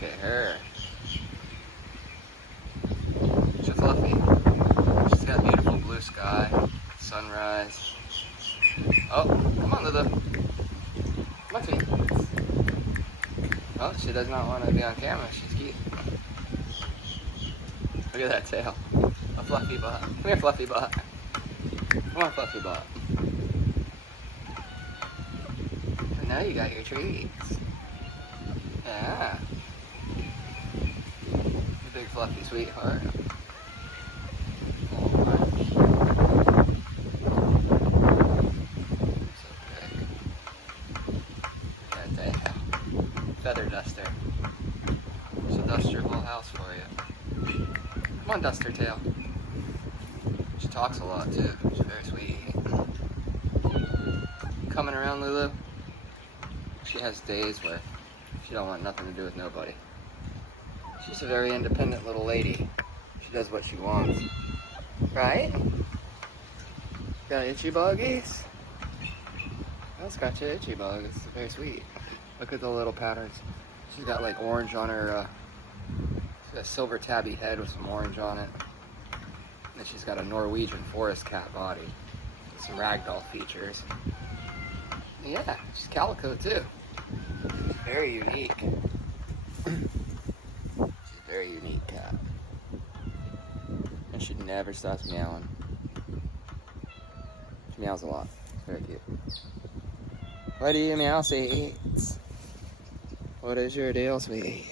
Look at her. She's fluffy. She's got beautiful blue sky, sunrise. Oh, come on, Lulu. Come on, sweet. Oh, she does not want to be on camera. She's cute. Look at that tail. A fluffy butt. Come here, fluffy butt. Come on, fluffy butt. And now you got your treats. Yeah. You big fluffy sweetheart. Oh, my. So big. Look at that tail. Feather duster. She'll dust your whole house for you. Come on, Duster Tail. She talks a lot too. She's very sweet. Coming around, Lulu. She has days where she don't want nothing to do with nobody. She's a very independent little lady. She does what she wants. Right? Got itchy buggies? I'll scratch an itchy bug. It's very sweet. Look at the little patterns. She's got like orange on her, she's got a silver tabby head with some orange on it. And then she's got a Norwegian forest cat body with some ragdoll features. And yeah, she's calico too. She's very unique. She's a very unique cat. And she never stops meowing. She meows a lot. It's very cute. What do you meow, sweets? What is your deal, sweet?